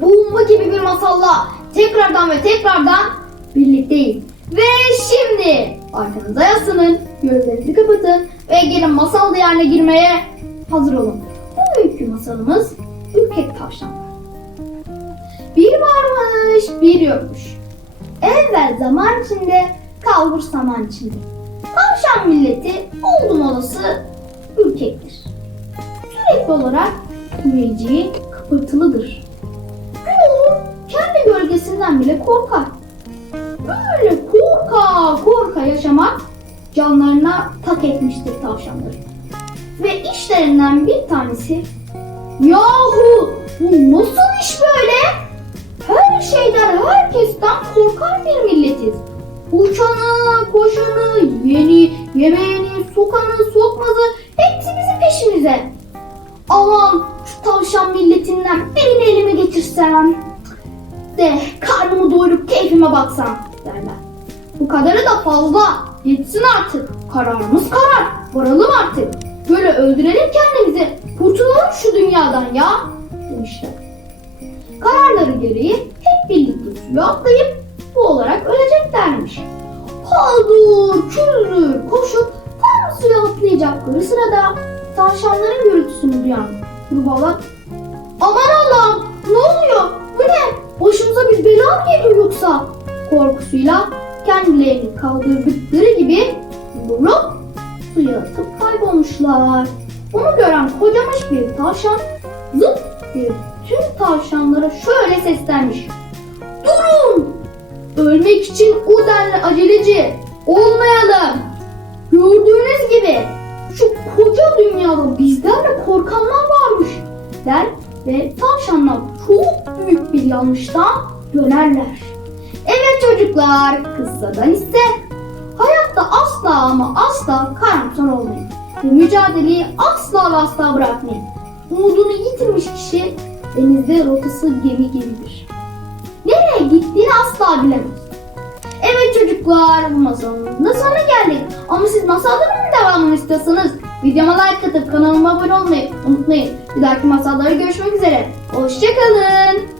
bomba gibi bir masalla tekrardan ve tekrardan birlikteyiz. Ve şimdi arkanıza yaslanın, gözlerinizi kapatın ve gelin masal diyarına girmeye hazır olun. Bugünkü masalımız Ürkek Tavşanlar. Bir varmış, bir yokmuş. Evvel zaman içinde, kalbur zaman içinde. Tavşan milleti oldum olası ürkektir. Sürekli olarak üyeciği kıpırtılıdır. Gün olur kendi gölgesinden bile korkar. Böyle korka korka yaşamak canlarına tak etmiştir tavşanları. Ve işlerinden bir tanesi Yahu bu nasıl iş böyle? Her şeyden herkesten korkar bir milletiz. Uçanı, koşanı, yeni, yemeğini, sokanı, sokmazı hepsi bizim peşimize. Baksam derler. Bu kadarı da fazla. Yetsin artık. Kararımız karar. Varalım artık. Böyle öldürelim kendimizi. Kurtulalım şu dünyadan ya demişler. Kararları gereği hep birlikte suya atlayıp bu olarak öleceklermiş. Haldır, küldür, koşup tam suya atlayacakları sırada tavşanların gürültüsünü duyan kurbağalar Aman Allah'ım ne oluyor? Bu ne? Başımıza bir bela mı geliyor yoksa? Korkusuyla kendilerini kaldırdıkları gibi vurup suya atıp kaybolmuşlar. Onu gören kocamış bir tavşan zıp diye tüm tavşanlara şöyle seslenmiş. Durun! Ölmek için o denli aceleci olmayalım. Gördüğünüz gibi şu koca dünyada bizden de korkanlar varmış der ve tavşanlar çok büyük bir yanlıştan dönerler. Evet çocuklar, kıssadan ise hayatta asla ama asla karamsar olmayın. Ve mücadeleyi asla ve asla bırakmayın. Umudunu yitirmiş kişi denizde rotası gemi gibidir. Nereye gittiğini asla bilemez. Evet çocuklar bu masalımızın da sonuna geldik. Ama siz masalların devamını istiyorsanız videoma like atıp kanalıma abone olmayı unutmayın. Bir dahaki masallarda görüşmek üzere. Hoşçakalın.